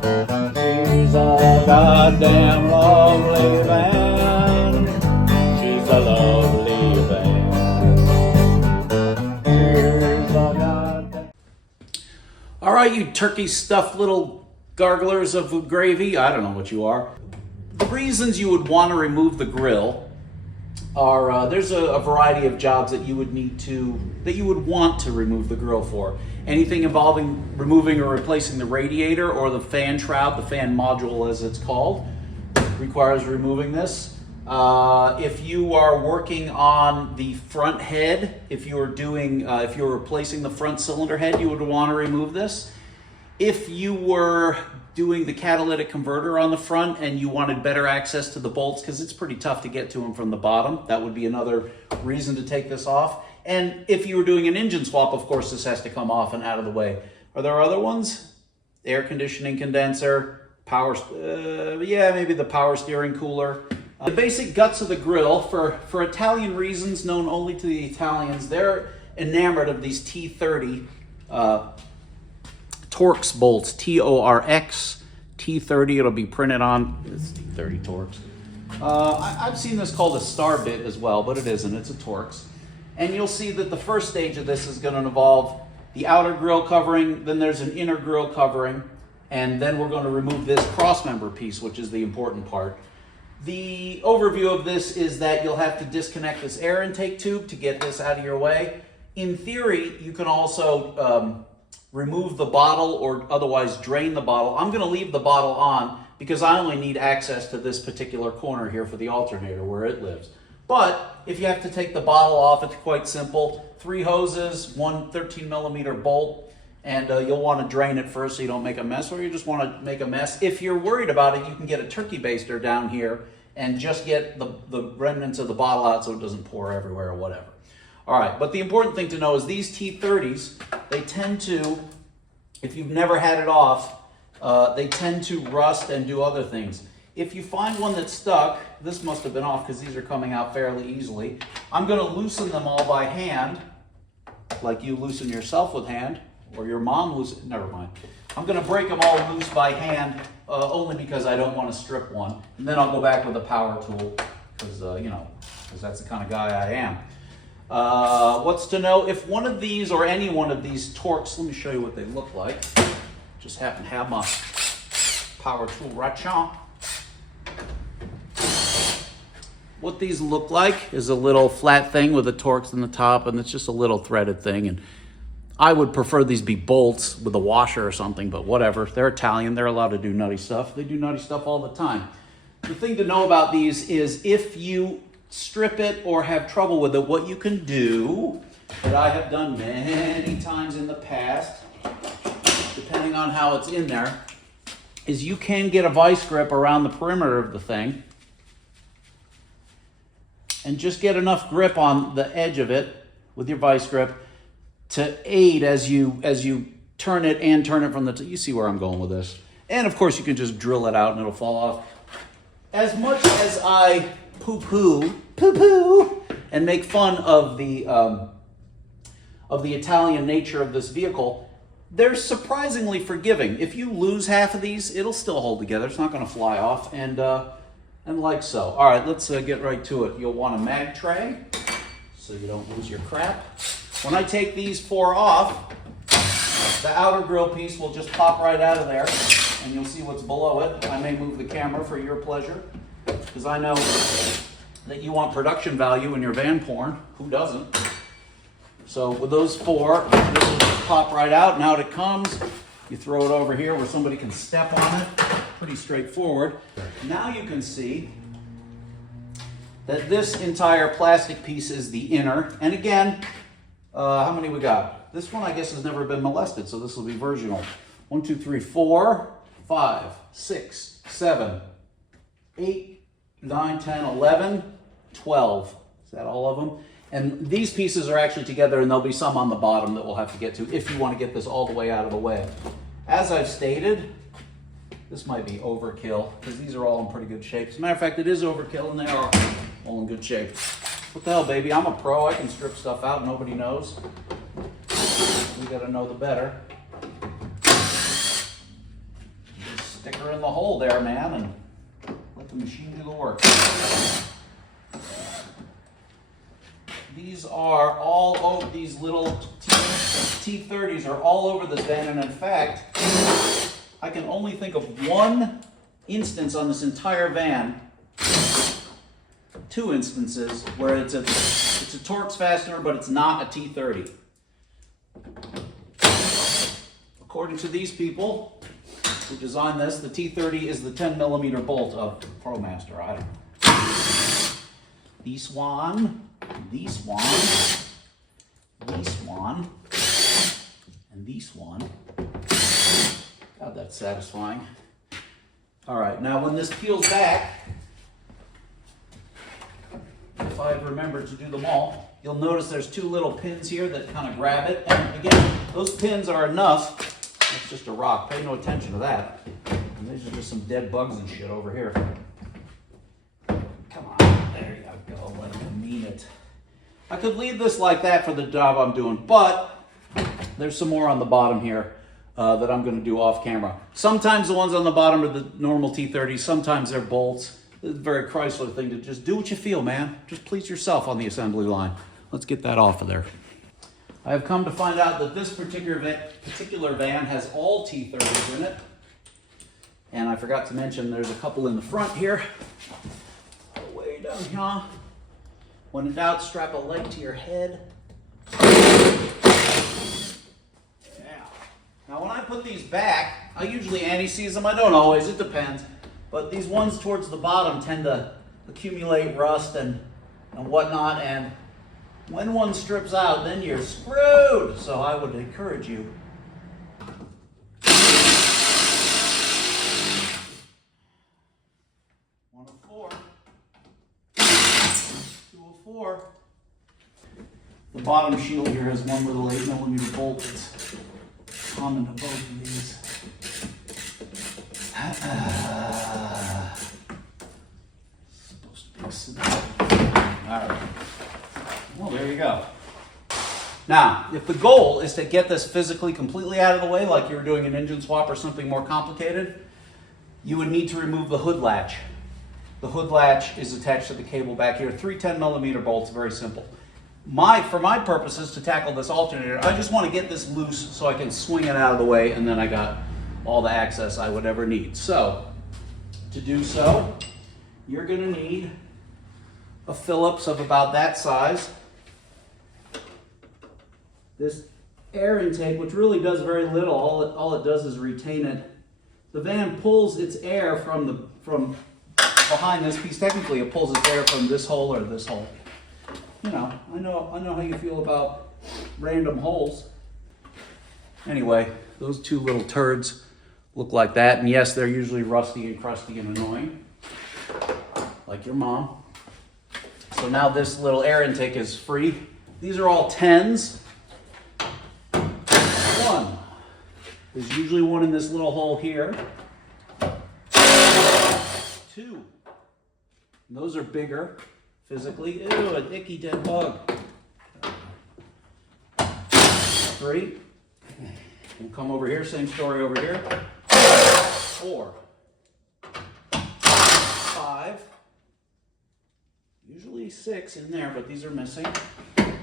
She's a goddamn lovely band. She's a lovely band. She's a goddamn... All right, you turkey stuffed little garglers of gravy. I don't know what you are. The reasons you would want to remove the grill are there's a variety of jobs that you would want to remove the grill for. Anything involving removing or replacing the radiator or the fan shroud, the fan module as it's called, requires removing this. If you are working on the front head, if you're replacing the front cylinder head, you would want to remove this. If you were doing the catalytic converter on the front and you wanted better access to the bolts, because it's pretty tough to get to them from the bottom, that would be another reason to take this off. And if you were doing an engine swap, of course, this has to come off and out of the way. Are there other ones? Air conditioning condenser, power, yeah, maybe the power steering cooler. The basic guts of the grill, for Italian reasons known only to the Italians, they're enamored of these T30 Torx bolts, T-O-R-X, T30, it'll be printed on, it's T30 Torx. I've seen this called a star bit as well, but it isn't, it's a Torx. And you'll see that the first stage of this is going to involve the outer grill covering, then there's an inner grill covering, and then we're going to remove this crossmember piece, which is the important part. The overview of this is that you'll have to disconnect this air intake tube to get this out of your way. In theory, you can also remove the bottle or otherwise drain the bottle. I'm going to leave the bottle on because I only need access to this particular corner here for the alternator where it lives. But if you have to take the bottle off, it's quite simple. 3 hoses, 1 13mm bolt, and you'll want to drain it first so you don't make a mess, or you just want to make a mess. If you're worried about it, you can get a turkey baster down here and just get the remnants of the bottle out so it doesn't pour everywhere or whatever. All right, but the important thing to know is these T30s, they tend to, if you've never had it off, they tend to rust and do other things. If you find one that's stuck, this must have been off because these are coming out fairly easily. I'm going to loosen them all by hand, like you loosen yourself with hand, or your mom loosens, never mind. I'm going to break them all loose by hand, only because I don't want to strip one. And then I'll go back with a power tool, because, because that's the kind of guy I am. What's to know, if one of these or any one of these Torx, let me show you what they look like. Just happen to have my power tool right on. What these look like is a little flat thing with a Torx in the top, and it's just a little threaded thing. And I would prefer these be bolts with a washer or something, but whatever. They're Italian, they're allowed to do nutty stuff. They do nutty stuff all the time. The thing to know about these is if you strip it or have trouble with it, what you can do, that I have done many times in the past, depending on how it's in there, is you can get a vice grip around the perimeter of the thing and just get enough grip on the edge of it with your vice grip to aid as you turn it and turn it from the you see where I'm going with this. And of course you can just drill it out and it'll fall off. As much as I poo-poo and make fun of the Italian nature of this vehicle, they're surprisingly forgiving. If you lose half of these, it'll still hold together. It's not going to fly off, and like so. All right, let's get right to it. You'll want a mag tray so you don't lose your crap. When I take these 4 off, the outer grill piece will just pop right out of there, and you'll see what's below it. I may move the camera for your pleasure, because I know that you want production value in your van porn. Who doesn't? So with those 4, this will just pop right out, and out it comes. You throw it over here where somebody can step on it. Pretty straightforward. Now you can see that this entire plastic piece is the inner. And again, how many we got? This one I guess has never been molested, so this will be virginal. 1, 2, 3, 4, 5, 6, 7, 8, 9, 10, 11, 12. Is that all of them? And these pieces are actually together, and there'll be some on the bottom that we'll have to get to if you want to get this all the way out of the way. As I've stated, this might be overkill because these are all in pretty good shape. As a matter of fact, it is overkill and they are all in good shape. What the hell, baby? I'm a pro. I can strip stuff out. Nobody knows. We got to know the better. Just stick her in the hole there, man, and let the machine do the work. These are all over, these little T30s are all over this van, and in fact, I can only think of one instance on this entire van, two instances, where it's a Torx fastener, but it's not a T30. According to these people who designed this, the T30 is the 10mm bolt of Promaster. I don't know. This one, this one, this one, and this one. God, that's satisfying. All right, now when this peels back, if I've remembered to do them all, you'll notice there's two little pins here that kind of grab it. And again, those pins are enough. It's just a rock. Pay no attention to that. And these are just some dead bugs and shit over here. Come on, there you go. Let me mean it. I could leave this like that for the job I'm doing, but there's some more on the bottom here that I'm going to do off camera. Sometimes the ones on the bottom are the normal T30s. Sometimes they're bolts. It's a very Chrysler thing to just do what you feel, man. Just please yourself on the assembly line. Let's get that off of there. I have come to find out that this particular van has all T30s in it. And I forgot to mention there's a couple in the front here. Way down here. When in doubt, strap a light to your head. Yeah. Now when I put these back, I usually anti-seize them. I don't always, it depends. But these ones towards the bottom tend to accumulate rust and whatnot. And when one strips out, then you're screwed. So I would encourage you. 104. 204. The bottom shield here has one little 8mm bolt that's common to both of these. Supposed to be simple. All right. Well, there you go. Now, if the goal is to get this physically completely out of the way, like you were doing an engine swap or something more complicated, you would need to remove the hood latch. The hood latch is attached to the cable back here. 3 10mm bolts, very simple. For my purposes to tackle this alternator, I just want to get this loose so I can swing it out of the way, and then I got all the access I would ever need. So, to do so, you're going to need a Phillips of about that size. This air intake, which really does very little, all it does is retain it. The van pulls its air from behind this piece. Technically, it pulls its air from this hole or this hole. You know, I know how you feel about random holes. Anyway, those two little turds look like that, and yes, they're usually rusty and crusty and annoying, like your mom. So now this little air intake is free. These are all 10s. One. There's usually one in this little hole here. 2. And those are bigger physically. Ew, an icky dead bug. 3. We'll come over here, same story over here. 4. 5. Usually 6 in there, but these are missing. 7.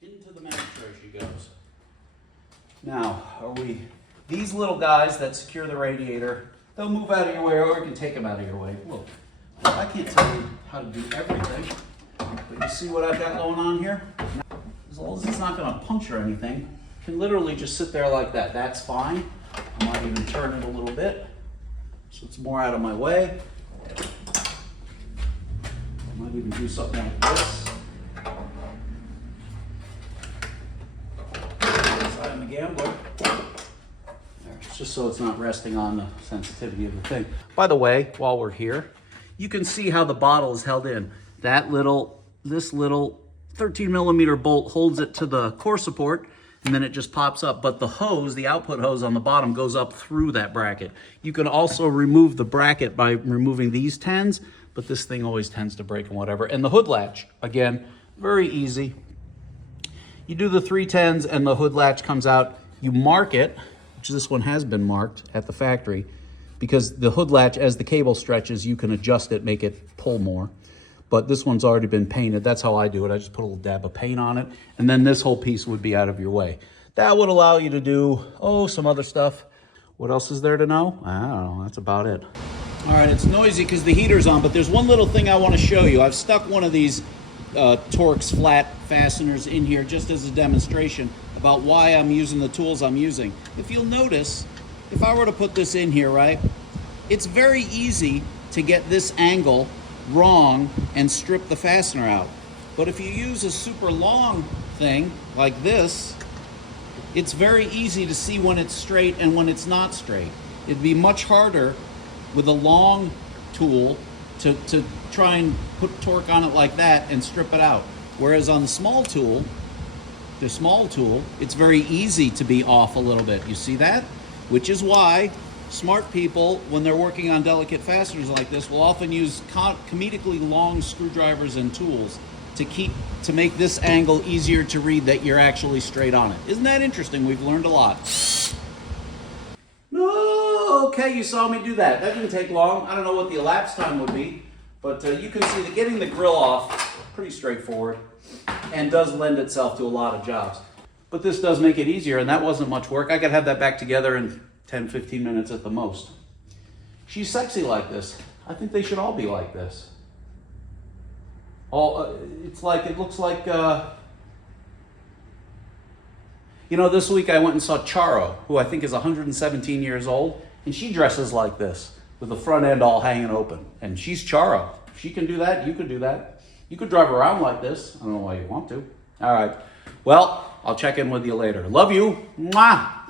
Into the match tray she goes. Now, these little guys that secure the radiator, they'll move out of your way, or you can take them out of your way. Look, I can't tell you how to do everything, but you see what I've got going on here? As long as it's not going to puncture anything, you can literally just sit there like that. That's fine. I might even turn it a little bit so it's more out of my way. I might even do something like this. I'm a gambler. Just so it's not resting on the sensitivity of the thing. By the way, while we're here, you can see how the bottle is held in. This little 13mm bolt holds it to the core support, and then it just pops up. But the hose, the output hose on the bottom, goes up through that bracket. You can also remove the bracket by removing these 10s, but this thing always tends to break and whatever. And the hood latch, again, very easy. You do the 3 10s and the hood latch comes out. you mark it, which this one has been marked at the factory, because the hood latch, as the cable stretches, you can adjust it, make it pull more. But this one's already been painted. That's how I do it. I just put a little dab of paint on it, and then this whole piece would be out of your way. That would allow you to do, some other stuff. What else is there to know? I don't know, that's about it. All right, it's noisy because the heater's on, but there's one little thing I want to show you. I've stuck one of these Torx flat fasteners in here just as a demonstration about why I'm using the tools I'm using. If you'll notice, if I were to put this in here, right, it's very easy to get this angle wrong and strip the fastener out. But if you use a super long thing like this, it's very easy to see when it's straight and when it's not straight. It'd be much harder with a long tool to try and put torque on it like that and strip it out. Whereas on the small tool, it's very easy to be off a little bit. You see that? Which is why smart people, when they're working on delicate fasteners like this, will often use comedically long screwdrivers and tools to make this angle easier to read that you're actually straight on it. Isn't that interesting? We've learned a lot. Okay, you saw me do that. That didn't take long. I don't know what the elapsed time would be, but you can see that getting the grill off, pretty straightforward, and does lend itself to a lot of jobs. But this does make it easier, and that wasn't much work. I could have that back together in 10, 15 minutes at the most. She's sexy like this. I think they should all be like this. It looks like, this week I went and saw Charo, who I think is 117 years old, and she dresses like this, with the front end all hanging open. And she's Charo. If she can do that, you could do that. You could drive around like this. I don't know why you want to. All right. Well, I'll check in with you later. Love you. Mwah.